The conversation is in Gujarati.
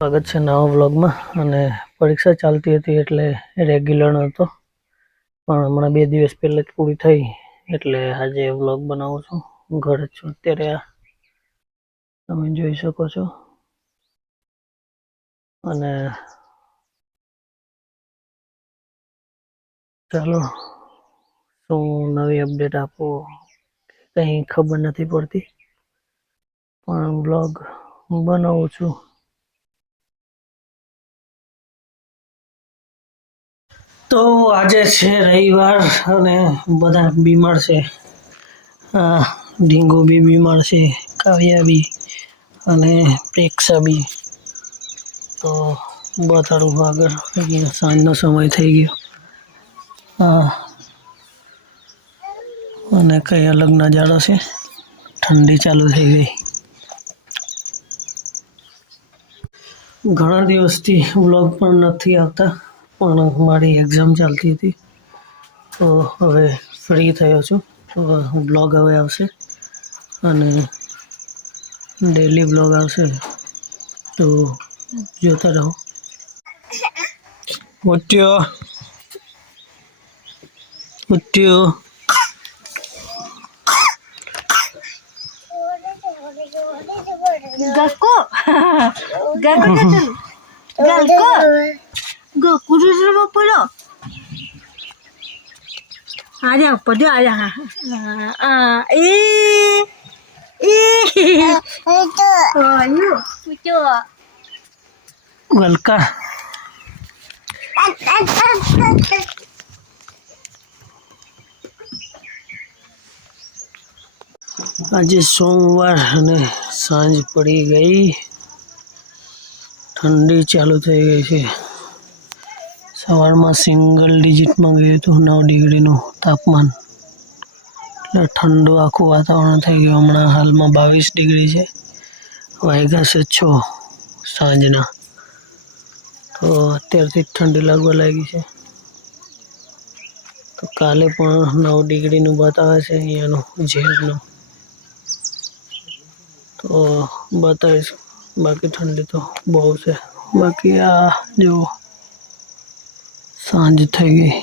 સ્વાગત છે નવા વ્લોગમાં। અને પરીક્ષા ચાલતી હતી એટલે રેગ્યુલર નહોતો, પણ હમણાં 2 દિવસ પહેલા જ પૂરી થઈ એટલે આજે વ્લોગ બનાવું છું। ઘરે જ છું અત્યારે, આ તમે જોઈ શકો છો। અને ચાલો શું નવી અપડેટ આપો, કંઈ ખબર નથી પડતી, પણ વ્લોગ બનાવું છું। તો આજે છે રવિવાર અને બધા બીમાર છે। ઢીંગો બી બીમાર છે, કાવ્યા બી અને પ્રેક્ષા બી। તો બતાડું આગળ, સાંજનો સમય થઈ ગયો। અને કઈ અલગ નજારો છે, ઠંડી ચાલુ થઈ ગઈ। ઘણા દિવસથી વ્લોગ પણ નથી આવતા, પણ મારી એક્ઝામ ચાલતી હતી તો હવે ફ્રી થયો છું તો વ્લોગ હવે આવશે અને ડેલી વ્લોગ આવશે તો જોતા રહો। ઉઠ્યો Gakko, Gakko betul, Gakko, Gakko dulu mau pulau. Ada apa dia ada? Oh, you, betul. ગલકા આજે સોમવાર અને સાંજ પડી ગઈ, ઠંડી ચાલુ થઈ ગઈ છે। સવારમાં સિંગલ ડિજિટમાં ગયું હતું 9 ડિગ્રીનું તાપમાન, એટલે ઠંડુ આખું વાતાવરણ થઈ ગયું। હમણાં હાલમાં 22 ડિગ્રી છે, વાગ્યા છે 6 સાંજના, તો અત્યારથી જ ઠંડી લાગવા લાગી છે। તો કાલે પણ 9 ડિગ્રીનું બતાવે છે અહીંયાનું ઝેરનું, તો બતાવીશ। બાકી ઠંડી તો બહુ છે। બાકી આ જો સાંજ થઈ ગઈ।